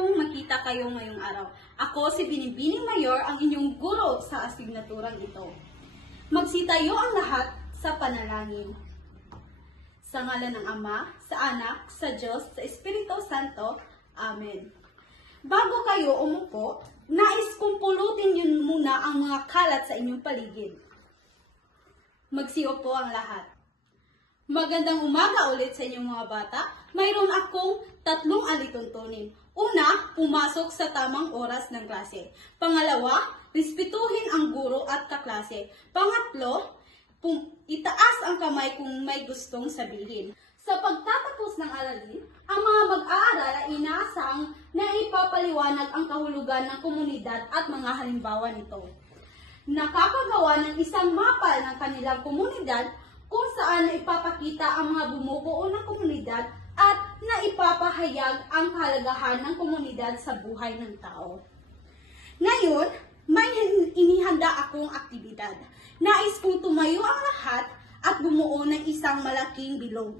akong makita kayo ngayong araw. Ako si Binibining Mayor, ang inyong guro sa asignaturang ito. Magsitayo ang lahat sa panalangin. Sa ngalan ng Ama, sa Anak, sa Diyos, sa Espiritu Santo. Amen. Bago kayo umupo, nais kong pulutin niyo muna ang mga kalat sa inyong paligid. Magsiupo ang lahat. Magandang umaga ulit sa inyong mga bata. Mayroon akong 3 alituntunin. Una, pumasok sa tamang oras ng klase. Pangalawa, respetuhin ang guro at kaklase. Pangatlo, itaas ang kamay kung may gustong sabihin. Sa pagtatapos ng aralin, ang mga mag-aaral ay inaasahang na ipapaliwanag ang kahulugan ng komunidad at mga halimbawa nito. Nakakagawa ng isang mapa ng kanilang komunidad kung saan ipapakita ang mga bumubuo ng komunidad at naipapahayag ang kahalagahan ng komunidad sa buhay ng tao. Ngayon, may inihanda akong aktibidad. Nais kong tumayo ang lahat at bumuo ng isang malaking bilog.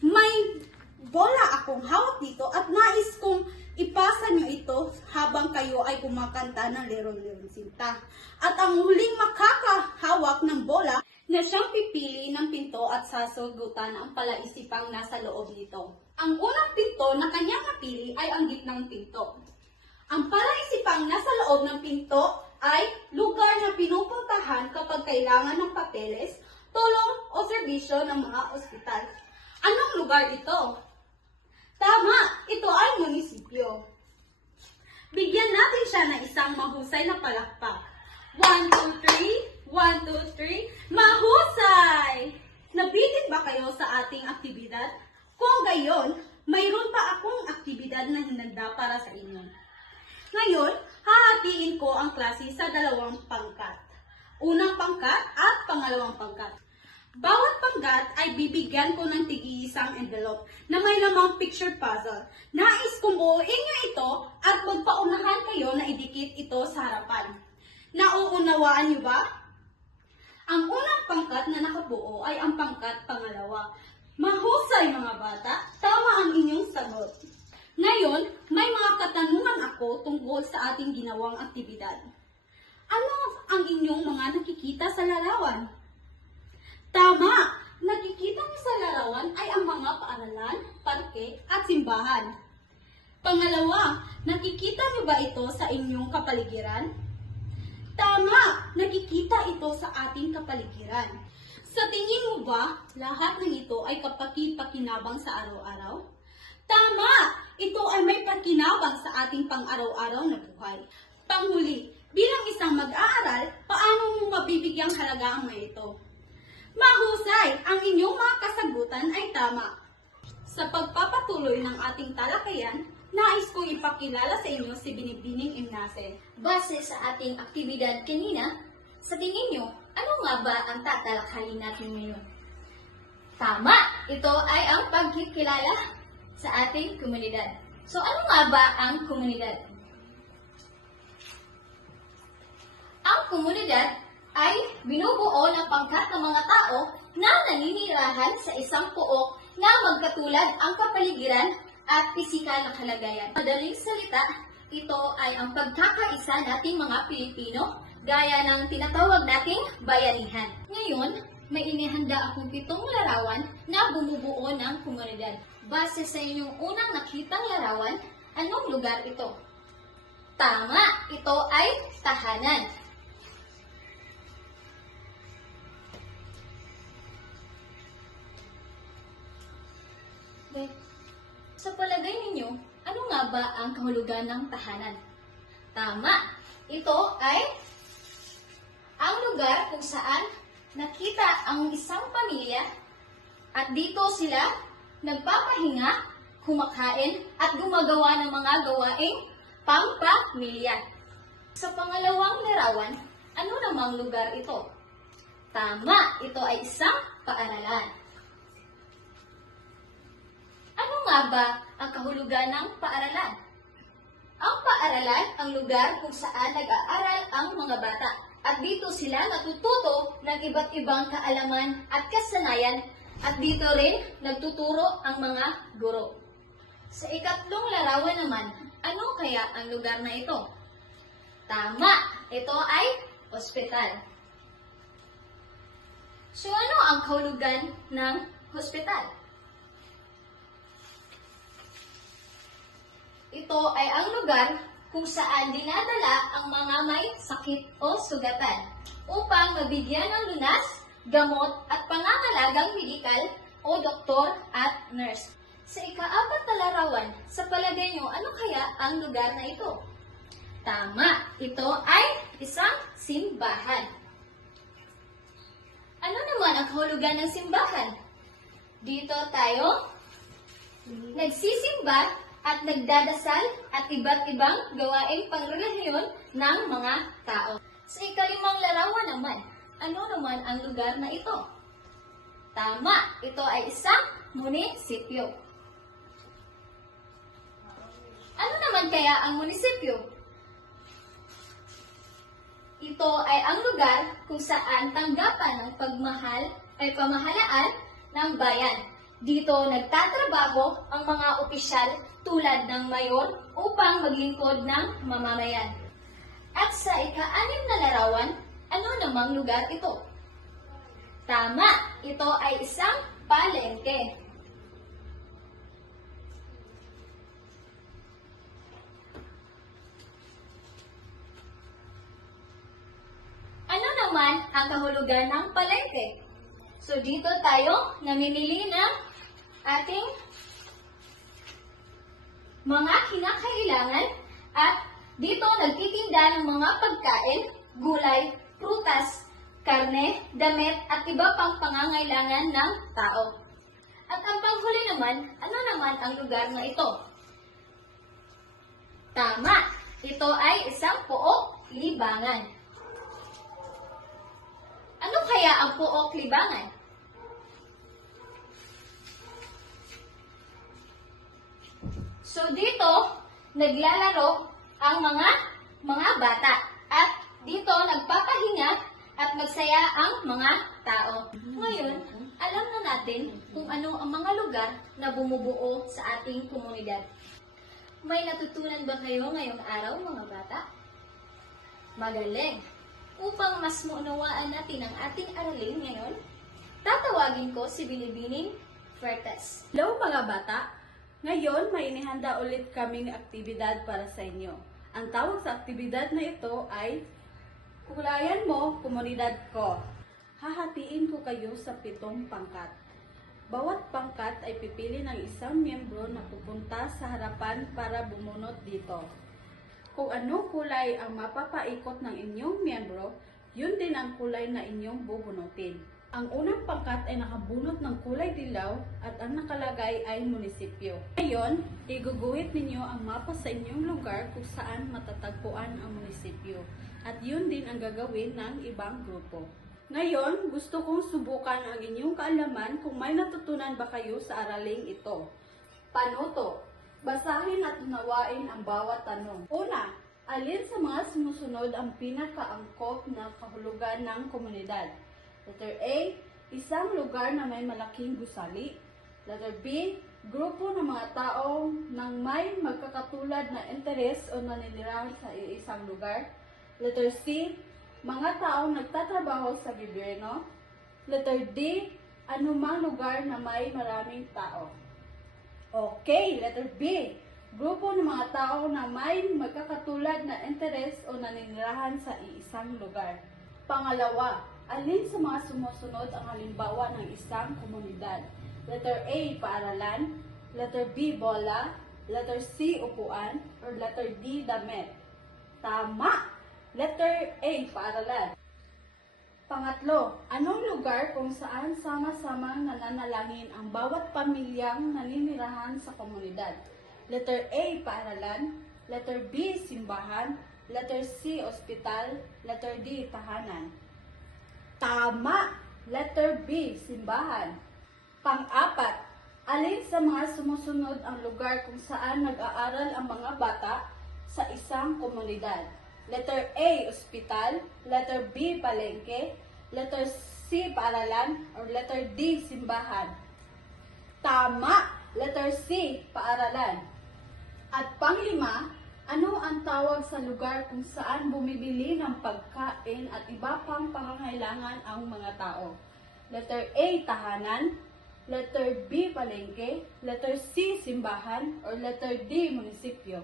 May bola akong hawak dito at nais kong ipasa niyo ito habang kayo ay kumakanta ng Leron-Leron Sinta. At ang huling makakahawak ng bola na siyang pipili ng pinto at sasagutan ang palaisipang nasa loob nito. Ang unang pinto na kanyang napili ay ang gitnang pinto. Ang palaisipang nasa loob ng pinto ay lugar na pinupuntahan kapag kailangan ng papeles, tulong o serbisyo ng mga ospital. Anong lugar ito? Tama, ito ay munisipyo. Bigyan natin siya ng isang mahusay na palakpak. 1, 2, 3. 1, 2, 3. Mahusay! Nabitin ba kayo sa ating aktibidad? Kung gayon, mayroon pa akong aktibidad na hinanda para sa inyo. Ngayon, hahatiin ko ang klase sa 2 pangkat. Unang pangkat at pangalawang pangkat. Bawat pangkat ay bibigyan ko ng tig-iisang envelope na may lamang picture puzzle. Nais kong buuin niyo ito at magpaunahan kayo na idikit ito sa harapan. Nauunawaan niyo ba? Ang unang pangkat na nakabuo ay ang pangkat pangalawa. Mahusay mga bata, tama ang inyong sagot. Ngayon, may mga katanungan ako tungkol sa ating ginawang aktibidad. Ano ang inyong mga nakikita sa larawan? Tama! Nakikita niyo sa larawan ay ang mga paaralan, parke at simbahan. Pangalawa, nakikita niyo ba ito sa inyong kapaligiran? Tama! Nakikita ito sa ating kapaligiran. Sa tingin mo ba, lahat ng ito ay kapaki-pakinabang sa araw-araw? Tama! Ito ay may pakinabang sa ating pang-araw-araw na buhay. Panghuli, bilang isang mag-aaral, paano mo mabibigyang halaga ang mga ito? Mahusay! Ang inyong mga kasagutan ay tama. Sa pagpapatuloy ng ating talakayan, nais kong ipakilala sa inyo si Binibining Imnase. Base sa ating aktibidad kanina, sa tingin nyo, ano nga ba ang tatalakhalin natin ngayon? Tama! Ito ay ang pagkikilala sa ating komunidad. So ano nga ba ang komunidad? Ang komunidad ay binubuo ng pangkat ng mga tao na naninirahan sa isang pook na magkatulad ang kapaligiran at pisikal na kalagayan. Madaling salita, ito ay ang pagkakaisa nating mga Pilipino gaya ng tinatawag nating bayanihan. Ngayon, may inihanda akong 7 larawan na bumubuo ng komunidad. Base sa inyong unang nakitang larawan, anong lugar ito? Tama! Ito ay tahanan. Sa palagay ninyo, ano nga ba ang kahulugan ng tahanan? Tama! Ito ay ang lugar kung saan nakita ang isang pamilya at dito sila nagpapahinga, kumakain at gumagawa ng mga gawaing pampamilya. Sa pangalawang larawan, ano namang lugar ito? Tama! Ito ay isang paaralan. Ano nga ba ang kahulugan ng paaralan? Ang paaralan ang lugar kung saan nag-aaral ang mga bata at dito sila natututo ng iba't ibang kaalaman at kasanayan at dito rin nagtuturo ang mga guro. Sa ikatlong larawan naman, Ano kaya ang lugar na ito? Tama, ito ay ospital. So ano ang kahulugan ng hospital? Ito ay ang lugar kung saan dinadala ang mga may sakit o sugatan upang mabigyan ng lunas, gamot at pangangalagang medikal o doktor at nurse. Sa ika-4 na larawan, sa palagay nyo, ano kaya ang lugar na ito? Tama, ito ay isang simbahan. Ano naman ang kahulugan ng simbahan? Dito tayo nagsisimba at nagdadasal at iba't ibang gawaing pangrelihiyon ng mga tao. Sa ika-5 larawan naman, ano naman ang lugar na ito? Tama, ito ay isang munisipyo. Ano naman kaya ang munisipyo? Ito ay ang lugar kung saan tanggapan ng pamahalaan ng bayan. Dito nagtatrabaho ang mga opisyal tulad ng mayor upang maglingkod ng mamamayan. At sa ika-6 na larawan, ano namang lugar ito? Tama, ito ay isang palengke. Ano naman ang kahulugan ng palengke? So dito tayo namimili ng ating mga kinakailangan at dito nagtitinda ng mga pagkain, gulay, prutas, karne, damit at iba pang pangangailangan ng tao. At ang panghuli naman, ano naman ang lugar na ito? Tama, ito ay isang pook libangan. Ano kaya ang pook libangan? So dito, naglalaro ang mga bata at dito nagpapahinga at magsaya ang mga tao. Ngayon, alam na natin kung ano ang mga lugar na bumubuo sa ating komunidad. May natutunan ba kayo ngayong araw, mga bata? Magaling! Upang mas maunawaan natin ang ating aralin ngayon, tatawagin ko si Binibining Fertes. Hello mga bata! Ngayon, may inihanda ulit kaming aktibidad para sa inyo. Ang tawag sa aktibidad na ito ay Kulayan Mo, Komunidad Ko. Hahatiin ko kayo sa 7 pangkat. Bawat pangkat ay pipili ng isang miyembro na pupunta sa harapan para bumunot dito. Kung anong kulay ang mapapaikot ng inyong miyembro, yun din ang kulay na inyong bubunutin. Ang unang pangkat ay nakabunot ng kulay dilaw at ang nakalagay ay munisipyo. Ngayon, iguguhit ninyo ang mapa sa inyong lugar kung saan matatagpuan ang munisipyo. At yun din ang gagawin ng ibang grupo. Ngayon, gusto kong subukan ang inyong kaalaman kung may natutunan ba kayo sa araling ito. Panuto. Basahin at unawain ang bawat tanong. Una, alin sa mga sumusunod ang pinakaangkop na kahulugan ng komunidad? Letter A, isang lugar na may malaking gusali. Letter B, grupo ng mga tao nang may magkakatulad na interes o naninirahan sa isang lugar. Letter C, mga taong nagtatrabaho sa gobyerno. Letter D, anumang lugar na may maraming tao. Okay, letter B, grupo ng mga tao na may magkakatulad na interes o naninirahan sa isang lugar. Pangalawa, alin sa mga sumusunod ang halimbawa ng isang komunidad? Letter A, paaralan. Letter B, bola. Letter C, upuan. Or letter D, damit. Tama! Letter A, paaralan. Pangatlo, anong lugar kung saan sama-samang nananalangin ang bawat pamilyang naninirahan sa komunidad? Letter A, paaralan. Letter B, simbahan. Letter C, ospital. Letter D, tahanan. Tama! Letter B, simbahan. Pang-apat, alin sa mga sumusunod ang lugar kung saan nag-aaral ang mga bata sa isang komunidad? Letter A, ospital. Letter B, palengke. Letter C, paaralan. Or letter D, simbahan. Tama! Letter C, paaralan. At panglima, ano ang tawag sa lugar kung saan bumibili ng pagkain at iba pang pangangailangan ang mga tao? Letter A, tahanan. Letter B, palengke. Letter C, simbahan. Or letter D, munisipyo.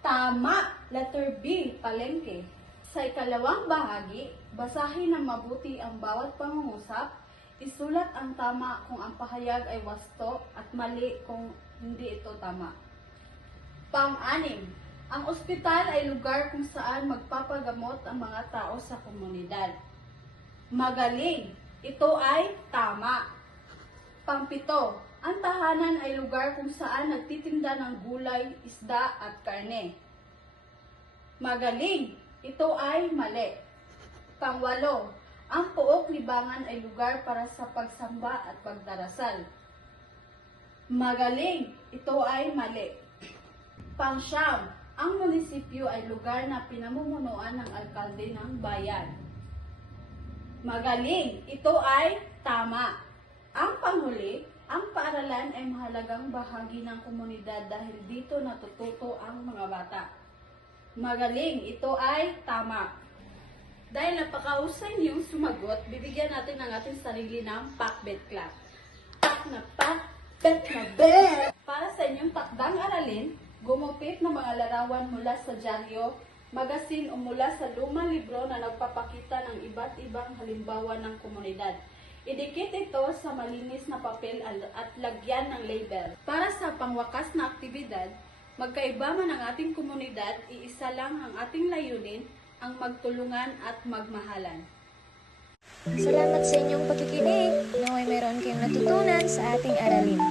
Tama! Letter B, palengke. Sa ikalawang bahagi, basahin ng mabuti ang bawat pangungusap. Isulat ang tama kung ang pahayag ay wasto at mali kung hindi ito tama. Pang-anim, ang ospital ay lugar kung saan magpapagamot ang mga tao sa komunidad. Magaling, ito ay tama. Pang-pito, ang tahanan ay lugar kung saan nagtitinda ng gulay, isda at karne. Magaling, ito ay mali. Pang-walo, ang Pook Libangan ay lugar para sa pagsamba at pagdarasal. Magaling, ito ay mali. Pang-siyam, ang munisipyo ay lugar na pinamumunuan ng alkalde ng bayan. Magaling, ito ay tama. Ang panghuli, ang paaralan ay mahalagang bahagi ng komunidad dahil dito natututo ang mga bata. Magaling, ito ay tama. Dahil napakahusay niyong sumagot, bibigyan natin ang ating sarili ng pakbet class. Pak na pak, bet na bet! Para sa inyong takdang aralin, gumupit ng mga larawan mula sa dyaryo, magasin o mula sa lumang libro na nagpapakita ng iba't ibang halimbawa ng komunidad. Idikit ito sa malinis na papel at lagyan ng label. Para sa pangwakas na aktibidad, magkaiba man ang ating komunidad, iisa lang ang ating layunin, ang magtulungan at magmahalan. Salamat sa inyong pakikinig. Naway meron kayong natutunan sa ating aralin.